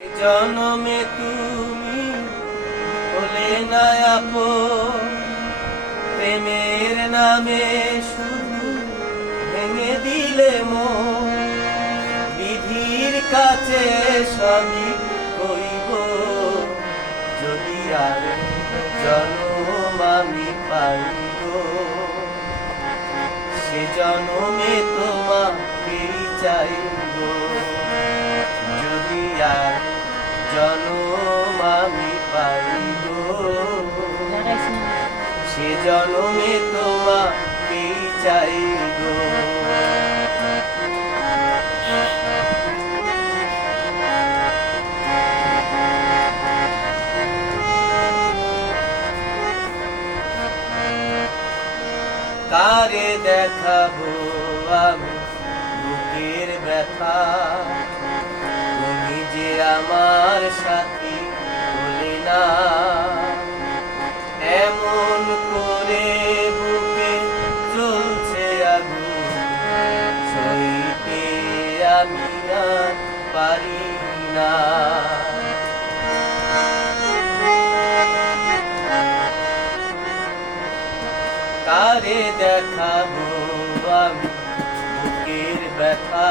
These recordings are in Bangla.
জনমে তুমি বলে না প্রেমের নামে শুধু ভেঙে দিলে মন। বিধির কাছে সবই কইব। যদি আর জনম আমি পাইব, সে জনমে তোমাকেই চাইব। জনম আমি পাইব। সে জনমে তোমাকেই চাইব। কারে দেখাবো আমি বুকের ব্যথা? তুমি যে আমার এমন করে বুকে আমি পারি না। কারে দেখাবো আমি বুকের ব্যথা?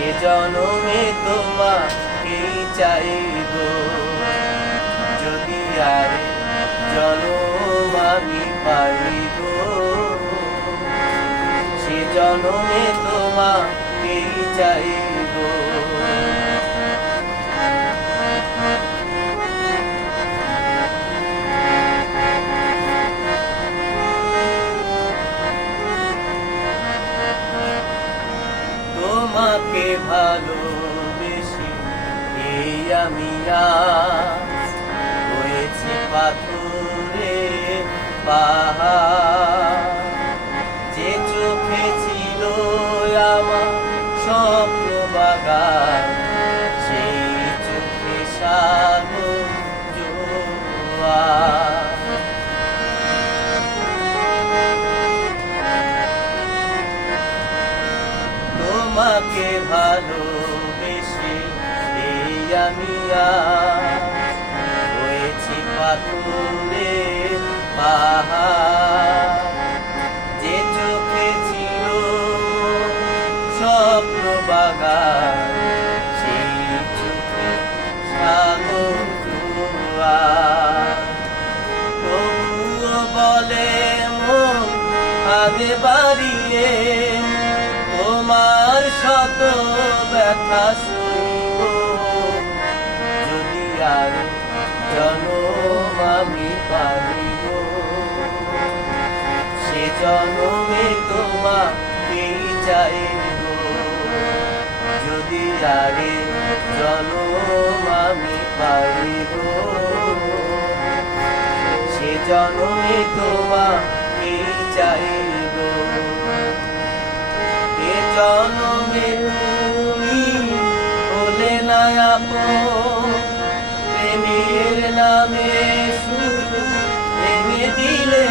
সে জনমে তোমাকেই চাইব। যদি আর জনম আমি পারিব সে জনমে তোমাকেই চাইব। তোমাকে ভালোবেসে এই আমি হয়েছে পাথরে পাহাড় তোমাকে ভালোবেসে এই আমি হয়েছি পাথরে পাহাড়। যে চোখে ছিল স্বপ্ন সেই চোখে বলে বাড়িয়ে শত ব্যথা শুনিব। যদি আর জনম আমি পারিব, সে জনমে তোমাকেই চাইব। যদি আরে জনম আমি পারিব, সে জনমে তোমাকেই চাইব। নামে ভেঙে দিলে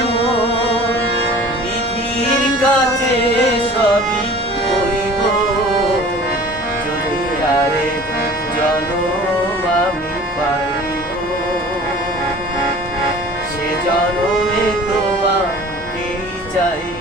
কাছে সবই কইব যদি আরে জনম আমি পাইব। সে জনমে তোমাকেই চাই